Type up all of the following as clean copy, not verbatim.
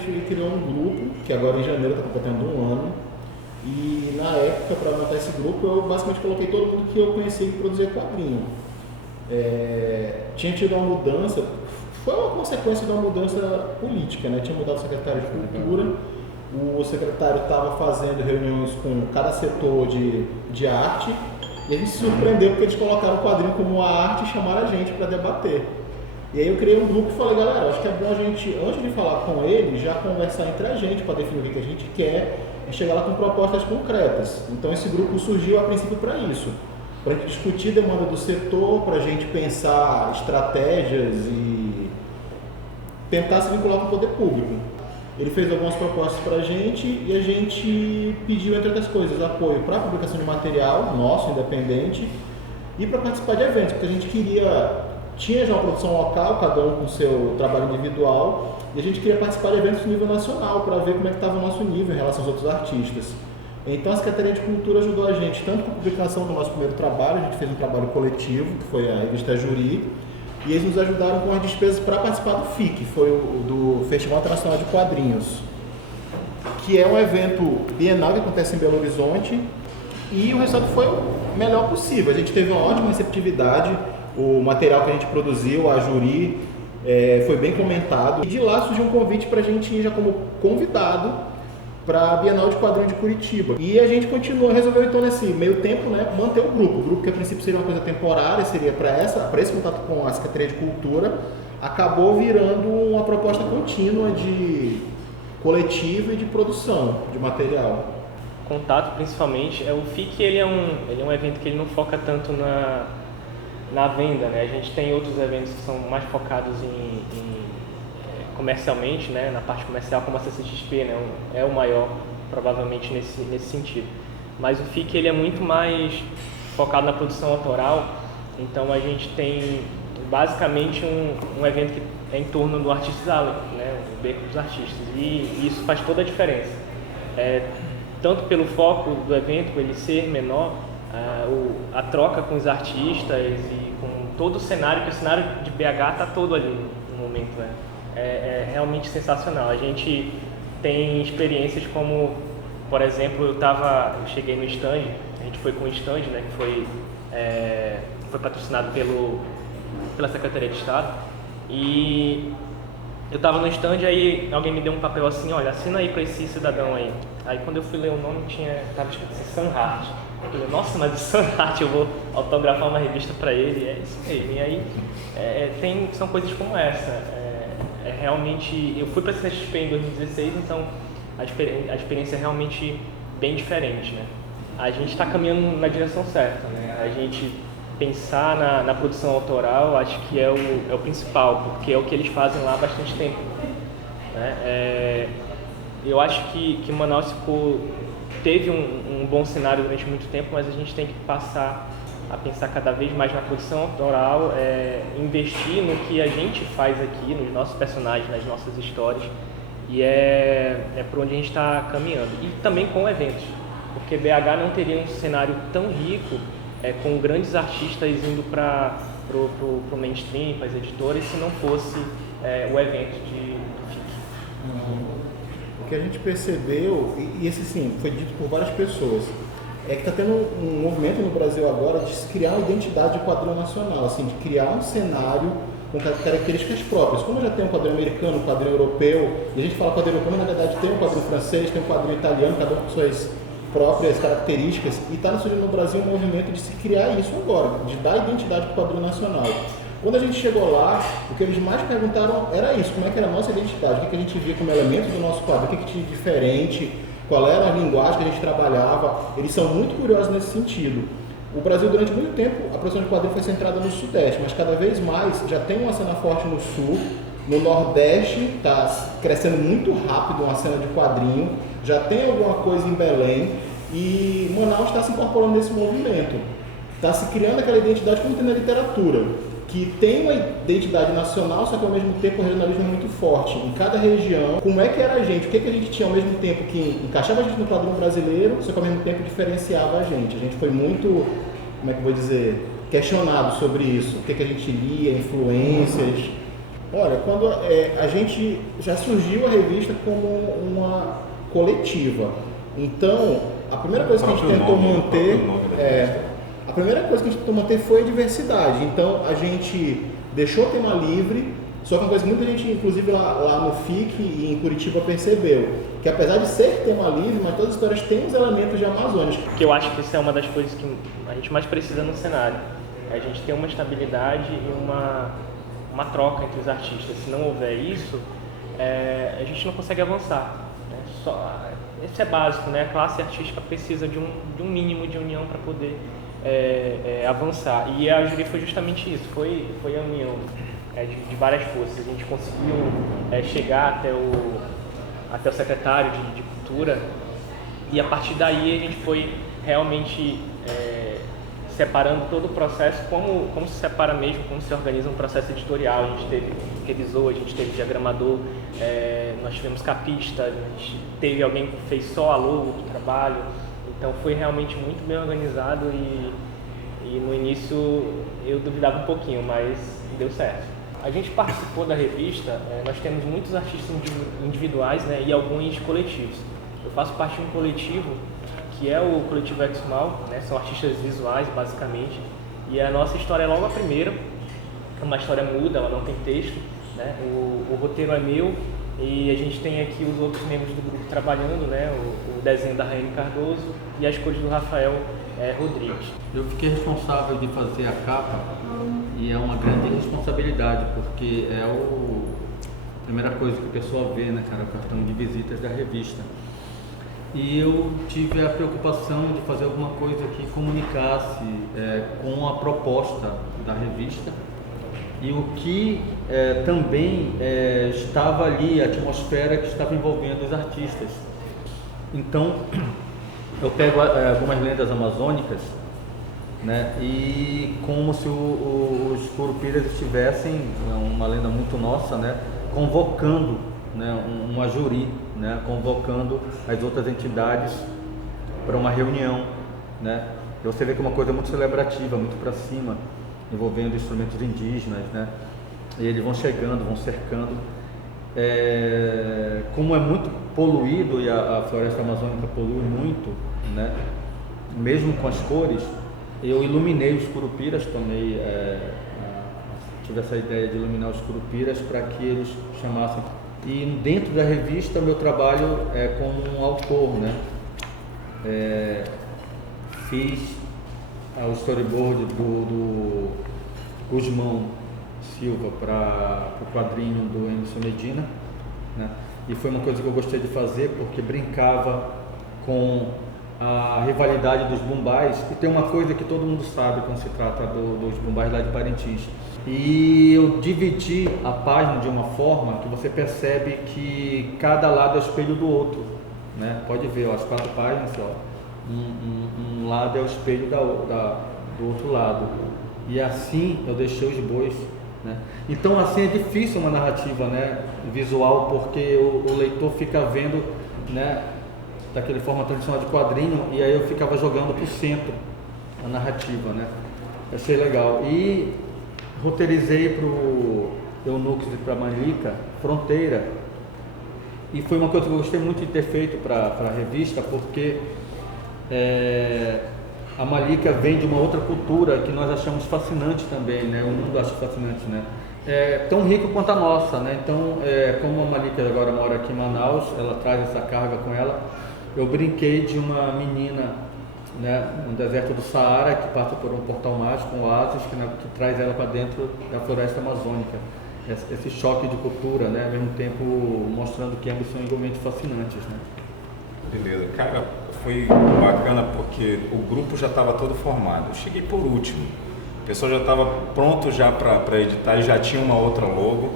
gente criou um grupo, que agora em janeiro está completando um ano. E na época, para montar esse grupo, eu basicamente coloquei todo mundo que eu conhecia que produzia quadrinho. Tinha tido uma mudança, foi uma consequência de uma mudança política, né? Tinha mudado o secretário de Cultura, o secretário estava fazendo reuniões com cada setor de arte, e a gente se surpreendeu porque eles colocaram o quadrinho como uma arte e chamaram a gente para debater. E aí eu criei um grupo e falei, galera, acho que é bom a gente, antes de falar com ele, já conversar entre a gente para definir o que a gente quer e chegar lá com propostas concretas. Então esse grupo surgiu a princípio para isso, para a gente discutir a demanda do setor, para a gente pensar estratégias e tentar se vincular com o poder público. Ele fez algumas propostas para a gente e a gente pediu, entre outras coisas, apoio para a publicação de material nosso, independente, e para participar de eventos, porque a gente tinha já uma produção local, cada um com seu trabalho individual, e a gente queria participar de eventos no nível nacional para ver como é que estava o nosso nível em relação aos outros artistas. Então a Secretaria de Cultura ajudou a gente tanto com a publicação do nosso primeiro trabalho, a gente fez um trabalho coletivo, que foi a revista Juri, e eles nos ajudaram com as despesas para participar do FIC, que foi do Festival Internacional de Quadrinhos, que é um evento bienal que acontece em Belo Horizonte, e o resultado foi o melhor possível. A gente teve uma ótima receptividade, o material que a gente produziu, a Juri, foi bem comentado, e de lá surgiu um convite para a gente ir já como convidado para a Bienal de Quadrinho de Curitiba. E a gente resolveu então nesse meio tempo, né, manter o grupo que a princípio seria uma coisa temporária, seria para esse contato com a Secretaria de Cultura, acabou virando uma proposta contínua de coletivo e de produção de material. Contato, principalmente, o FIC ele é um evento que ele não foca tanto na venda, né? A gente tem outros eventos que são mais focados comercialmente, né? Na parte comercial, como a CCXP, né? É o maior, provavelmente, nesse sentido. Mas o FIC ele é muito mais focado na produção autoral, então a gente tem basicamente um evento que é em torno do Artistas Alley, né? O Beco dos Artistas, e isso faz toda a diferença. Tanto pelo foco do evento, ele ser menor, a troca com os artistas e com todo o cenário, que o cenário de BH está todo ali no momento, né? É realmente sensacional. A gente tem experiências como, por exemplo, eu cheguei no stand, a gente foi com o stand, né, que foi patrocinado pela Secretaria de Estado, e eu estava no stand, aí alguém me deu um papel assim, olha, assina aí para esse cidadão aí. Aí quando eu fui ler o nome, estava escrito assim, Sam Hart. Eu falei, nossa, mas o Sam Hart, eu vou autografar uma revista para ele, é isso mesmo. E aí são coisas como essa. Realmente, eu fui para a CCXP em 2016, então a experiência é realmente bem diferente, né? A gente está caminhando na direção certa, né? A gente pensar na produção autoral, acho que é o principal, porque é o que eles fazem lá há bastante tempo, né? Eu acho que Manaus teve um bom cenário durante muito tempo, mas a gente tem que passar a pensar cada vez mais na produção autoral, investir no que a gente faz aqui, nos nossos personagens, nas nossas histórias, e é por onde a gente está caminhando. E também com eventos, porque BH não teria um cenário tão rico, com grandes artistas indo para o mainstream, para as editoras, se não fosse o evento do FIC. O que a gente percebeu, e esse sim, foi dito por várias pessoas, é que está tendo um movimento no Brasil agora de se criar uma identidade de quadrinho nacional, assim, de criar um cenário com características próprias. Como já tem um quadrinho americano, um quadrinho europeu, e a gente fala quadrinho europeu, mas na verdade tem um quadrinho francês, tem um quadrinho italiano, cada um com suas próprias características, e está surgindo no Brasil um movimento de se criar isso agora, de dar identidade para o quadrinho nacional. Quando a gente chegou lá, o que eles mais perguntaram era isso, como é que era a nossa identidade, o que a gente via como elemento do nosso quadro, o que tinha de diferente, qual era a linguagem que a gente trabalhava. Eles são muito curiosos nesse sentido. O Brasil, durante muito tempo, a produção de quadrinho foi centrada no Sudeste, mas cada vez mais já tem uma cena forte no Sul. No Nordeste está crescendo muito rápido uma cena de quadrinho, já tem alguma coisa em Belém, e Manaus está se incorporando nesse movimento. Está se criando aquela identidade como tem na literatura, que tem uma identidade nacional, só que ao mesmo tempo o regionalismo é muito forte. Em cada região, como é que era a gente, o que a gente tinha ao mesmo tempo que encaixava a gente no quadrinho brasileiro, só que ao mesmo tempo diferenciava a gente. A gente foi muito, como é que eu vou dizer, questionado sobre isso, o que a gente lia, influências. Olha, quando a gente já surgiu a revista como uma coletiva. Então, a primeira coisa que a gente tentou manter a primeira coisa que a gente tentou manter foi a diversidade. Então, a gente deixou o tema livre, só que uma coisa que muita gente, inclusive lá no FIC e em Curitiba, percebeu, que apesar de ser tema livre, mas todas as histórias têm os elementos de Amazônia. Porque eu acho que isso é uma das coisas que a gente mais precisa no cenário. A gente tem uma estabilidade e uma troca entre os artistas. Se não houver isso, a gente não consegue avançar. Né? Isso é básico, né? A classe artística precisa de um mínimo de união para poder avançar. E a Juri foi justamente isso, foi a união de várias forças. A gente conseguiu chegar até o secretário de Cultura, e a partir daí a gente foi realmente separando todo o processo, como se separa mesmo, como se organiza um processo editorial. A gente teve revisor, a gente teve diagramador, nós tivemos capista, a gente teve alguém que fez só a logo do trabalho. Então foi realmente muito bem organizado e no início eu duvidava um pouquinho, mas deu certo. A gente participou da revista, nós temos muitos artistas individuais, né, e alguns coletivos. Eu faço parte de um coletivo que é o Coletivo Exmal, né, são artistas visuais basicamente, e a nossa história é logo a primeira, é uma história muda, ela não tem texto, né, o roteiro é meu e a gente tem aqui os outros membros do grupo trabalhando, né, o desenho da Raiane Cardoso e as cores do Rafael Rodrigues. Eu fiquei responsável de fazer a capa e é uma grande responsabilidade, porque é a primeira coisa que a pessoa vê, né, cara, o cartão de visitas da revista. E eu tive a preocupação de fazer alguma coisa que comunicasse com a proposta da revista e o que também estava ali, a atmosfera que estava envolvendo os artistas. Então, eu pego algumas lendas amazônicas, né, e como se os curupiras estivessem, uma lenda muito nossa, né, convocando, né, uma juri, né, convocando as outras entidades para uma reunião, né. E você vê que é uma coisa muito celebrativa, muito para cima, envolvendo instrumentos indígenas, né, e eles vão chegando, vão cercando. Como é muito poluído e a floresta amazônica polui muito, né, mesmo com as cores, eu iluminei os curupiras, tive essa ideia de iluminar os curupiras para que eles chamassem. E dentro da revista, meu trabalho é como um autor, né? Fiz o storyboard do Guzmão Silva para o quadrinho do Emerson Medina, né? E foi uma coisa que eu gostei de fazer porque brincava com a rivalidade dos bumbais, e tem uma coisa que todo mundo sabe quando se trata dos bumbais lá de Parintins. E eu dividi a página de uma forma que você percebe que cada lado é o espelho do outro, né? Pode ver, ó, as 4 páginas, ó, um lado é o espelho do outro lado. E assim eu deixei os bois, né? Então assim é difícil uma narrativa, né, visual, porque o leitor fica vendo, né, daquela forma tradicional de quadrinho, e aí eu ficava jogando para o centro a narrativa, né? Achei legal. E roteirizei para o Eunucos e para a Malika Fronteira, e foi uma coisa que eu gostei muito de ter feito para a revista, porque a Malika vem de uma outra cultura que nós achamos fascinante também, né? O mundo acha fascinante, né? Tão rico quanto a nossa, né? Então, como a Malika agora mora aqui em Manaus, ela traz essa carga com ela. Eu brinquei de uma menina, né, no deserto do Saara, que passa por um portal mágico, um oásis, que traz ela para dentro da floresta amazônica. Esse choque de cultura, né, ao mesmo tempo mostrando que ambos são igualmente fascinantes, né? Beleza. Cara, foi bacana porque o grupo já estava todo formado. Eu cheguei por último. O pessoal já estava pronto já para editar e já tinha uma outra logo,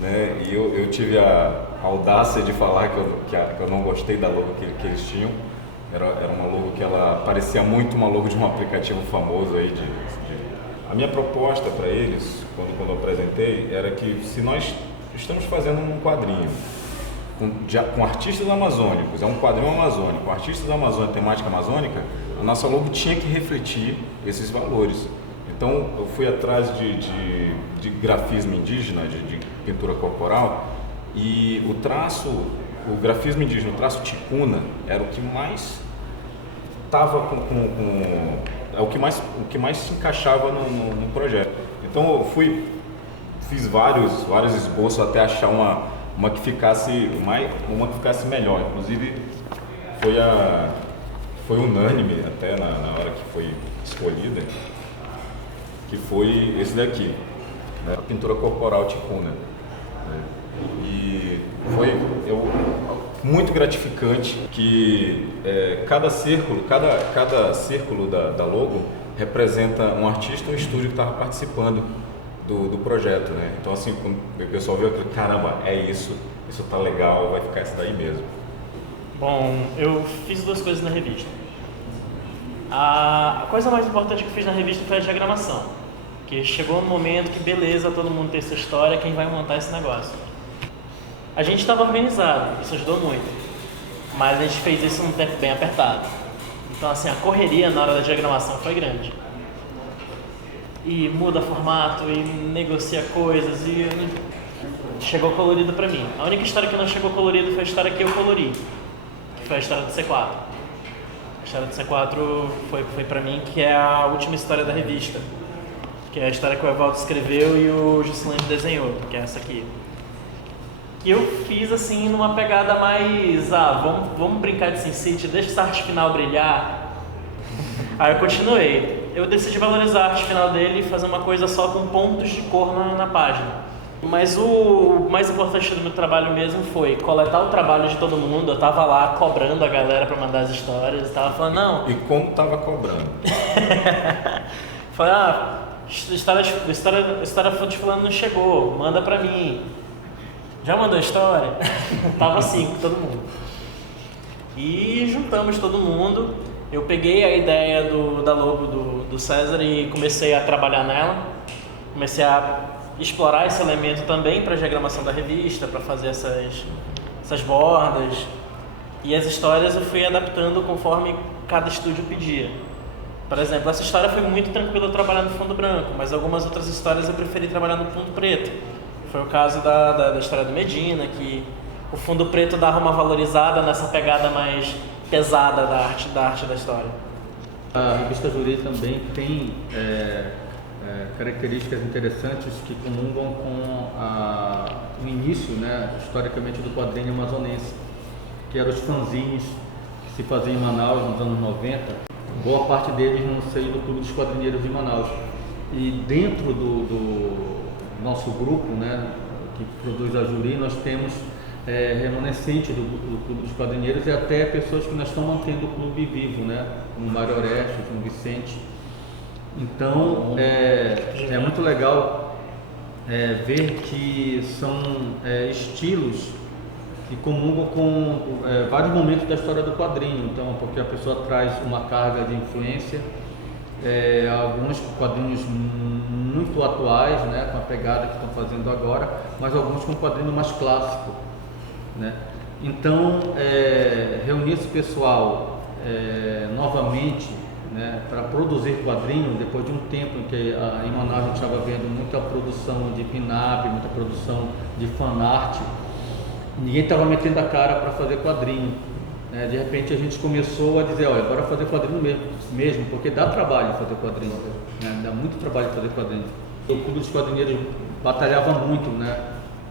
né? E eu tive a audácia de falar que eu não gostei da logo que eles tinham. Era uma logo que ela parecia muito uma logo de um aplicativo famoso aí A minha proposta para eles, quando eu apresentei, era que se nós estamos fazendo um quadrinho com artistas amazônicos, é um quadrinho amazônico, com artistas da Amazônia, temática amazônica, a nossa logo tinha que refletir esses valores. Então eu fui atrás de grafismo indígena, de pintura corporal, e o grafismo indígena, o traço ticuna, era o que mais estava o que mais se encaixava no projeto. Então eu fiz vários esboços até achar uma que ficasse melhor. Inclusive foi unânime até na hora que foi escolhida, que foi esse daqui, né? A pintura corporal ticuna, né? E foi muito gratificante que cada círculo da logo representa um artista ou um estúdio que estava participando do projeto, né? Então assim, quando o pessoal viu aquilo, caramba, é isso tá legal, vai ficar isso daí mesmo. Bom, eu fiz 2 coisas na revista. A coisa mais importante que eu fiz na revista foi a diagramação, que chegou um momento que beleza, todo mundo tem sua história, quem vai montar esse negócio? A gente estava organizado, isso ajudou muito, mas a gente fez isso num tempo bem apertado. Então assim, a correria na hora da diagramação foi grande. E muda formato, e negocia coisas, e chegou colorido pra mim. A única história que não chegou colorido foi a história que eu colori, que foi a história do C4. A história do C4 foi pra mim, que é a última história da revista, que é a história que o Evaldo escreveu e o Juscelino desenhou, que é essa aqui. Que eu fiz assim numa pegada mais, vamos brincar de SimCity, deixa essa arte final brilhar. Aí eu continuei. Eu decidi valorizar a arte final dele e fazer uma coisa só com pontos de cor na página. Mas o mais importante do meu trabalho mesmo foi coletar o trabalho de todo mundo. Eu tava lá cobrando a galera pra mandar as histórias e tava falando, não... E como tava cobrando? Falei, história de fulano não chegou, manda pra mim. Já mandou a história? Tava assim com todo mundo. E juntamos todo mundo. Eu peguei a ideia da logo do César e comecei a trabalhar nela. Comecei a explorar esse elemento também para a diagramação da revista, para fazer essas bordas. E as histórias eu fui adaptando conforme cada estúdio pedia. Por exemplo, essa história foi muito tranquila trabalhar no fundo branco, mas algumas outras histórias eu preferi trabalhar no fundo preto. Foi o caso da história do Medina, que o fundo preto dava uma valorizada nessa pegada mais pesada da arte da história. A revista Juri também tem características interessantes que comungam com o início, né, historicamente, do quadrinho amazonense, que eram os fanzines que se faziam em Manaus nos anos 90, boa parte deles no seio do Clube dos Quadrinheiros de Manaus. E dentro do nosso grupo, né, que produz a Juri, nós temos remanescente do Clube dos Quadrinheiros e até pessoas que nós estamos mantendo o clube vivo, né, como o Mário Orestes, o Vicente. Então é muito legal ver que são estilos que comungam com vários momentos da história do quadrinho. Então, porque a pessoa traz uma carga de influência, alguns quadrinhos muito atuais, né, com a pegada que estão fazendo agora, mas alguns com um quadrinho mais clássico, né? Então, reunir esse pessoal novamente, né, para produzir quadrinho, depois de um tempo em que em Manaus a gente estava vendo muita produção de pin-up, muita produção de fan-art, ninguém estava metendo a cara para fazer quadrinho. De repente a gente começou a dizer, olha, bora fazer quadrinho mesmo, porque dá trabalho fazer quadrinho, né? Dá muito trabalho fazer quadrinho. O Clube dos Quadrinheiros batalhava muito, né,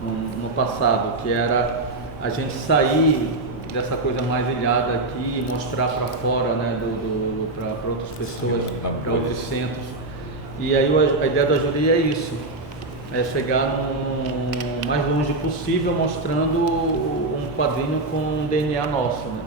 no passado, que era a gente sair dessa coisa mais ilhada aqui e mostrar para fora, né, para outras pessoas, para outros centros. E aí a ideia da Juri é isso, é chegar mais longe possível mostrando um quadrinho com um DNA nosso, né?